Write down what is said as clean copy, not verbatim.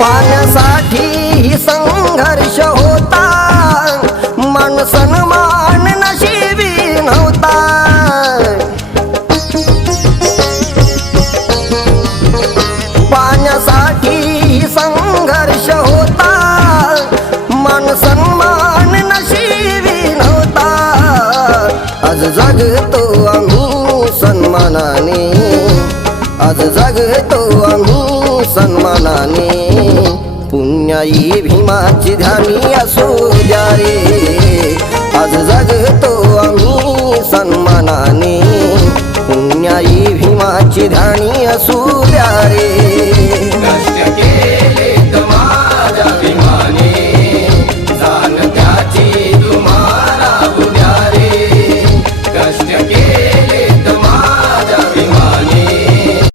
पाण्यासाठी संघर्ष होता, मान सन्मान नशिबी नव्हता। पाण्यासाठी संघर्ष होता, मान सन्मान नशिबी नव्हता। आज जगतो आम्ही सन्मानाने, आज जगतो आम्ही सन्मानाने। पुण्याई भीमाची ध्यानी असू द्या रे, आज जगतो आम्ही सन्मानाने। पुण्याई भीमाची ध्यानी असू द्या रे।